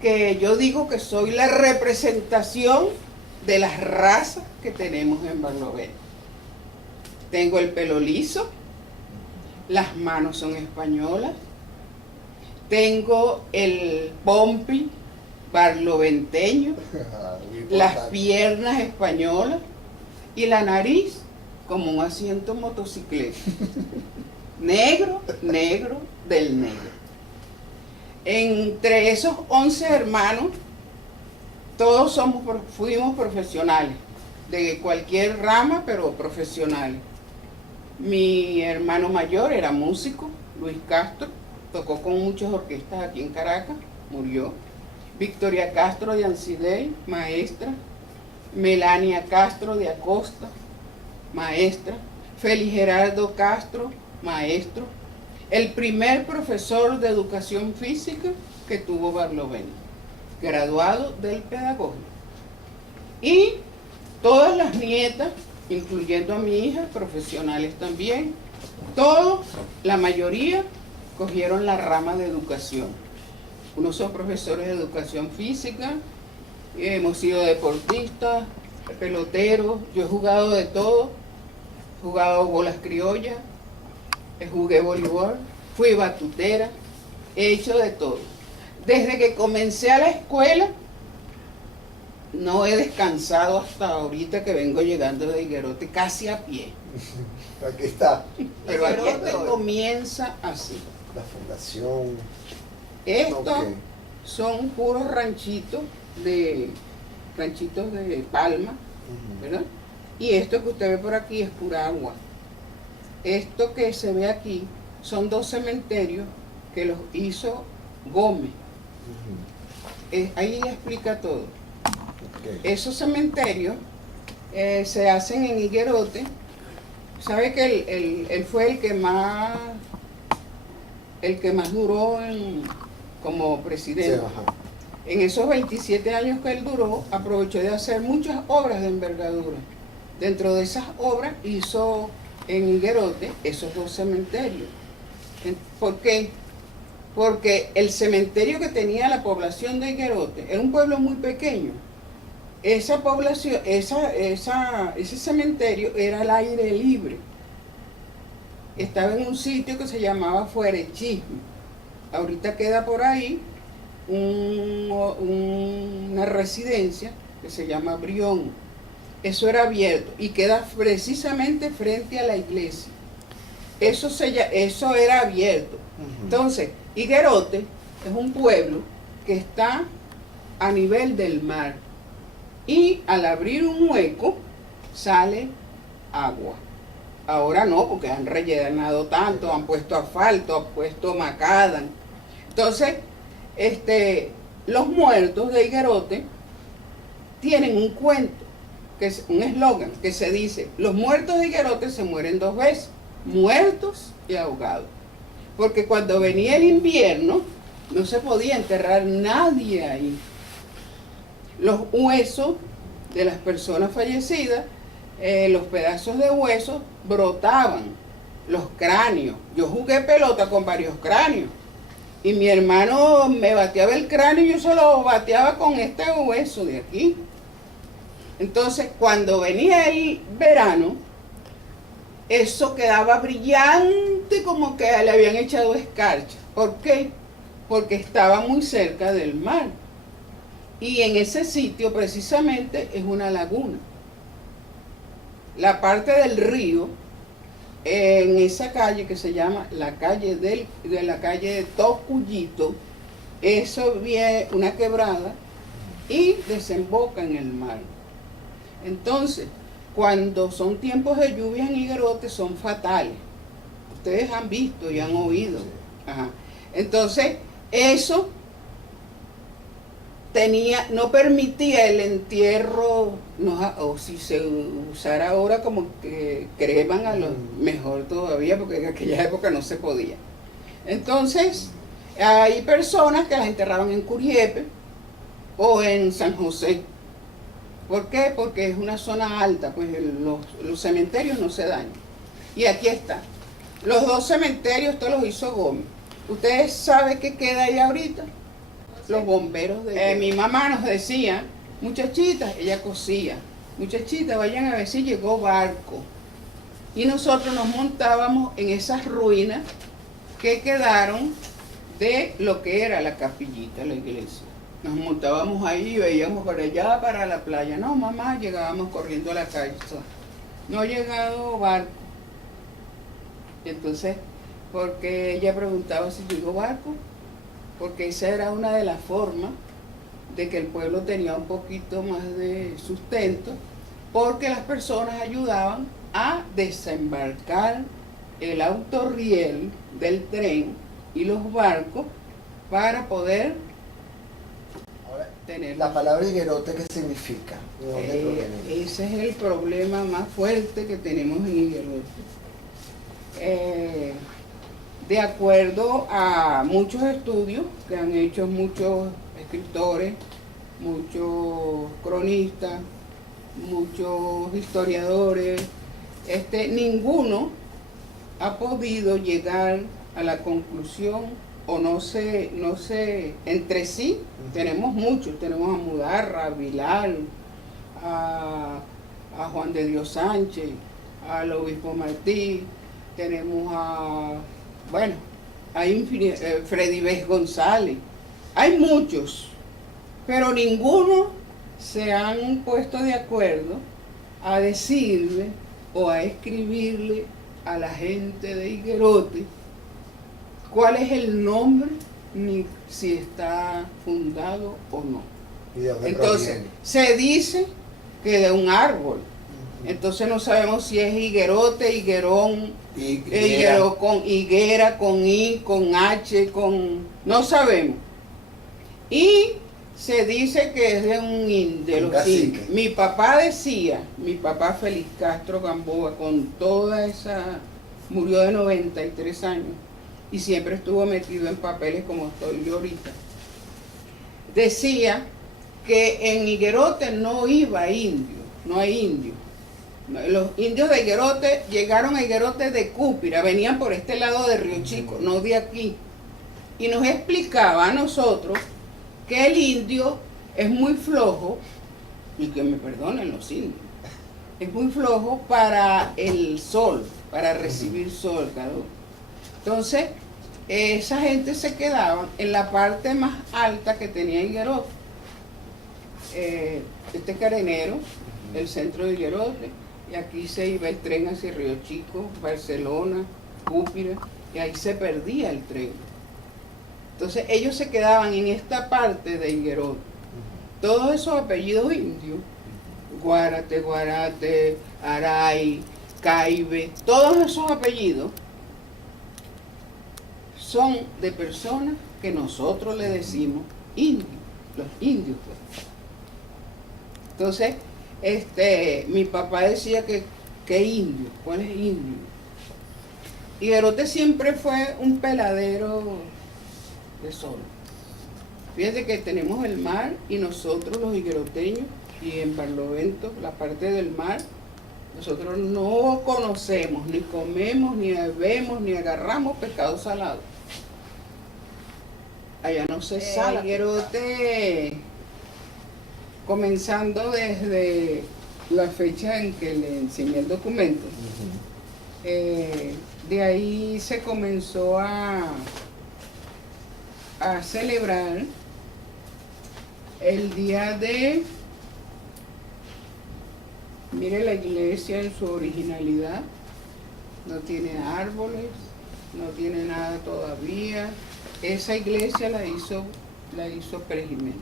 que yo digo que soy la representación de las razas que tenemos en Barlovento. Tengo el pelo liso, las manos son españolas, tengo el pompi barloventeño, las piernas españolas y la nariz como un asiento motocicleta. Negro, negro del negro. Entre esos 11 hermanos, todos fuimos profesionales, de cualquier rama, pero profesionales. Mi hermano mayor era músico, Luis Castro, tocó con muchas orquestas aquí en Caracas, murió. Victoria Castro de Ancidey, maestra. Melania Castro de Acosta, maestra. Félix Gerardo Castro, maestro. El primer profesor de educación física que tuvo Barlovento, graduado del pedagógico. Y todas las nietas, incluyendo a mi hija, profesionales también, todos, la mayoría, cogieron la rama de educación. Unos son profesores de educación física, hemos sido deportistas, peloteros, yo he jugado de todo, he jugado bolas criollas, jugué voleibol, fui batutera, he hecho de todo. Desde que comencé a la escuela, no he descansado hasta ahorita que vengo llegando de Higuerote, casi a pie. Aquí está. Pero Higuerote comienza así. La fundación. Estos son puros ranchitos de palma, ¿verdad? Y esto que usted ve por aquí es pura agua. Esto que se ve aquí son 2 cementerios que los hizo Gómez. Ahí explica todo. Esos cementerios se hacen en Higuerote. ¿Sabe que él fue el que más duró como presidente? Sí, en esos 27 años que él duró, aprovechó de hacer muchas obras de envergadura. Dentro de esas obras hizo en Higuerote esos 2 cementerios. ¿Por qué? Porque el cementerio que tenía la población de Higuerote era un pueblo muy pequeño. Esa población, ese cementerio era al aire libre. Estaba en un sitio que se llamaba Fuerechismo. Ahorita queda por ahí una residencia que se llama Brión. Eso era abierto y queda precisamente frente a la iglesia. Eso era abierto. Entonces, Higuerote es un pueblo que está a nivel del mar y al abrir un hueco sale agua. Ahora no, porque han rellenado tanto, han puesto asfalto, han puesto macadam. Entonces, los muertos de Higuerote tienen un cuento, que es un eslogan que se dice: los muertos de Higuerote se mueren 2 veces, muertos y ahogados. Porque cuando venía el invierno no se podía enterrar nadie ahí. Los huesos de las personas fallecidas, los pedazos de huesos brotaban, los cráneos. Yo jugué pelota con varios cráneos y mi hermano me bateaba el cráneo y yo se lo bateaba con este hueso de aquí. Entonces, cuando venía el verano, eso quedaba brillante, como que le habían echado escarcha. ¿Por qué? Porque estaba muy cerca del mar. Y en ese sitio precisamente es una laguna. La parte del río, en esa calle que se llama la calle de Tocuyito, eso viene una quebrada y desemboca en el mar. Entonces, cuando son tiempos de lluvia en Higuerote son fatales. Ustedes han visto y han oído. Ajá. Entonces, eso no permitía el entierro, o si se usara ahora como que creman a los, mejor todavía, porque en aquella época no se podía. Entonces, hay personas que las enterraban en Curiepe o en San José. ¿Por qué? Porque es una zona alta, pues los cementerios no se dañan. Y aquí está. Los 2 cementerios, esto los hizo Gómez. ¿Ustedes saben qué queda ahí ahorita? los bomberos de mi mamá nos decía, muchachitas, ella cosía, muchachitas, vayan a ver si llegó barco. Y nosotros nos montábamos en esas ruinas que quedaron de lo que era la capillita, la iglesia. Nos montábamos ahí y veíamos para allá, para la playa. No, mamá, llegábamos corriendo a la calle. No ha llegado barco. Y entonces, porque ella preguntaba si llegó barco, porque esa era una de las formas de que el pueblo tenía un poquito más de sustento, porque las personas ayudaban a desembarcar el autorriel del tren y los barcos para poder tener... La palabra higuerote, ¿qué significa? ¿De dónde proviene? Ese es el problema más fuerte que tenemos en Higuerote. De acuerdo a muchos estudios que han hecho muchos escritores, muchos cronistas, muchos historiadores, ninguno ha podido llegar a la conclusión, o no sé, entre sí, tenemos muchos, tenemos a Mudarra, a Vilal, a Juan de Dios Sánchez, al obispo Martí, tenemos a Freddy Vez González, hay muchos, pero ninguno se han puesto de acuerdo a decirle o a escribirle a la gente de Higuerote cuál es el nombre, ni si está fundado o no. ¿Y de dónde Entonces, proviene? se dice que de un árbol. Entonces no sabemos si es higuerote, higuerón, con higuera, con I, con H, no sabemos. Y se dice que es de un indio, los indios. Mi papá Félix Castro Gamboa, con toda esa, murió de 93 años y siempre estuvo metido en papeles como estoy yo ahorita. Decía que en Higuerote no iba indio, no hay indio. Los indios de Higuerote llegaron a Higuerote de Cúpira, venían por este lado de Río Chico, no de aquí. Y nos explicaba a nosotros que el indio es muy flojo, y que me perdonen los indios, es muy flojo para el sol, para recibir sol, calor. Entonces, esa gente se quedaba en la parte más alta que tenía Higuerote. Carenero, el centro de Higuerote, y aquí se iba el tren hacia Río Chico, Barcelona, Cúpira, y ahí se perdía el tren. Entonces ellos se quedaban en esta parte de Higuerote. Todos esos apellidos indios, Guarate, Aray, Caibe, todos esos apellidos son de personas que nosotros le decimos indios, los indios. Entonces, mi papá decía que indio, ¿cuál es indio? Higuerote siempre fue un peladero de sol. Fíjense que tenemos el mar y nosotros los higueroteños, y en Barlovento, la parte del mar, nosotros no conocemos, ni comemos, ni bebemos, ni agarramos pescado salado. Allá no se sala. Higuerote, comenzando desde la fecha en que le enseñé el documento, de ahí se comenzó a celebrar el día de, mire la iglesia en su originalidad, no tiene árboles, no tiene nada todavía. Esa iglesia la hizo Pérez Jiménez.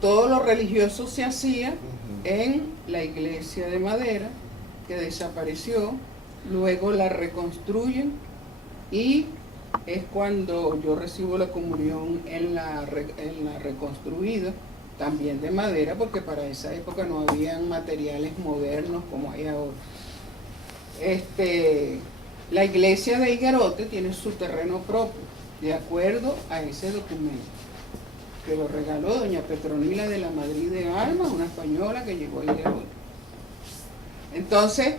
Todo lo religioso se hacía en la iglesia de madera, que desapareció, luego la reconstruyen y es cuando yo recibo la comunión en la reconstruida, también de madera, porque para esa época no habían materiales modernos como hay ahora. La iglesia de Higuerote tiene su terreno propio, de acuerdo a ese documento, que lo regaló doña Petronila de la Madrid de Almas, una española que llegó a Higuerote. Entonces,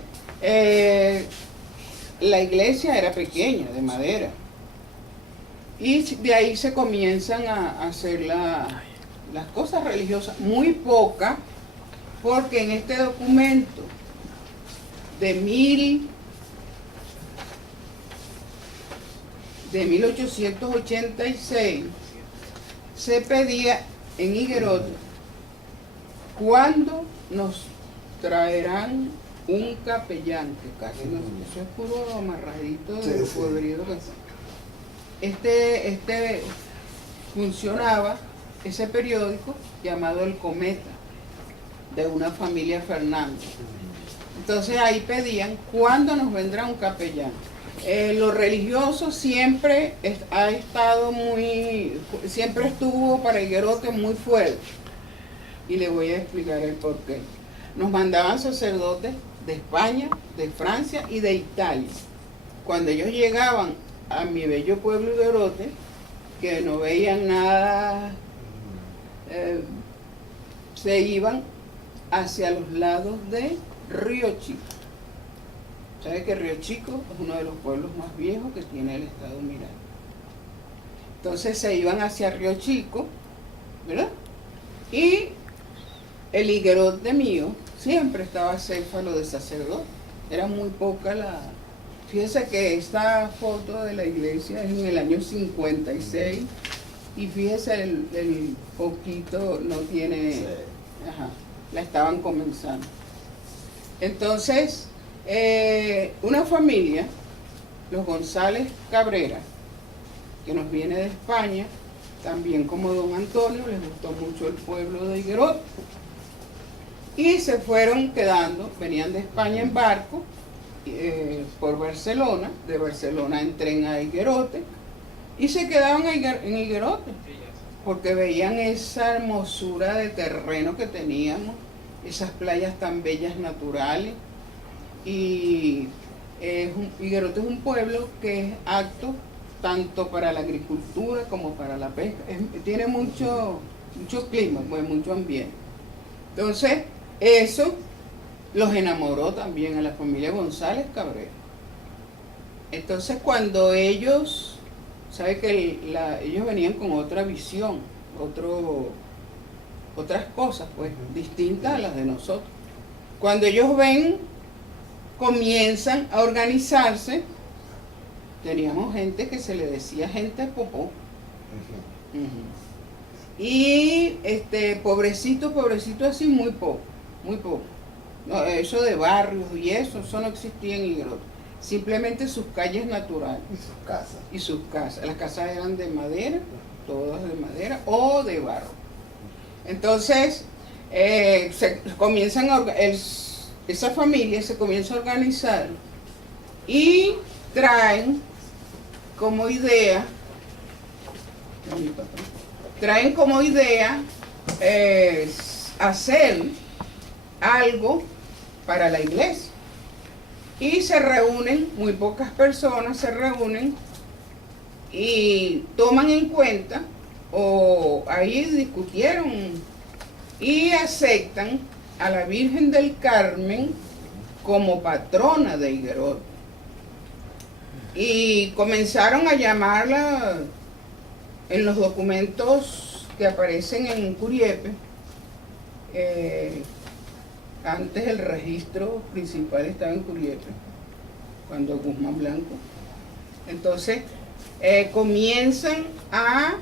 la iglesia era pequeña, de madera. Y de ahí se comienzan a hacer las cosas religiosas, muy pocas, porque en este documento de 1886 se pedía en Higuerote cuándo nos traerán un capellán, que casi no, eso es puro amarradito de podrido. Funcionaba ese periódico llamado El Cometa, de una familia Fernández. Entonces ahí pedían cuándo nos vendrá un capellán. Lo religioso siempre ha estado siempre estuvo para Higuerote muy fuerte. Y le voy a explicar el porqué. Nos mandaban sacerdotes de España, de Francia y de Italia. Cuando ellos llegaban a mi bello pueblo Higuerote, que no veían nada, se iban hacia los lados de Río Chico. ¿Sabe que Río Chico es uno de los pueblos más viejos que tiene el estado Miranda? Entonces se iban hacia Río Chico, ¿verdad? Y el Higuerote mío siempre estaba céfalo de sacerdote. Era muy poca la... Fíjese que esta foto de la iglesia es en el año 56 y fíjese el poquito no tiene... Sí. Ajá, la estaban comenzando. Entonces, una familia, los González Cabrera, que nos viene de España, también como don Antonio, les gustó mucho el pueblo de Higuerote. Y se fueron quedando, venían de España en barco, por Barcelona, de Barcelona en tren a Higuerote, y se quedaban en Higuerote, porque veían esa hermosura de terreno que teníamos, esas playas tan bellas naturales, y Higuerote es un pueblo que es apto tanto para la agricultura como para la pesca, tiene mucho clima, pues, mucho ambiente. Entonces, eso los enamoró también a la familia González Cabrera. Entonces cuando ellos, sabe que ellos venían con otra visión, otras cosas pues distintas a las de nosotros. Cuando ellos ven, comienzan a organizarse, teníamos gente que se le decía gente popó. Y pobrecito así, muy poco. No, eso de barrios y eso no existía en Higuerote. Simplemente sus calles naturales. Y sus casas. Las casas eran de madera, todas de madera o de barro. Entonces, esa familia se comienza a organizar y traen como idea hacer algo para la iglesia. Y se reúnen, muy pocas personas se reúnen y toman en cuenta, o ahí discutieron y aceptan a la Virgen del Carmen como patrona de Higuerote. Y comenzaron a llamarla en los documentos que aparecen en Curiepe. Antes el registro principal estaba en Curiepe, cuando Guzmán Blanco. Entonces comienzan a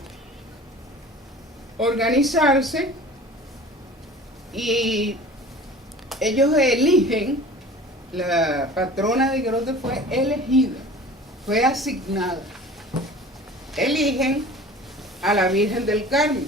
organizarse y ellos eligen, la patrona de Higuerote fue elegida, fue asignada. Eligen a la Virgen del Carmen.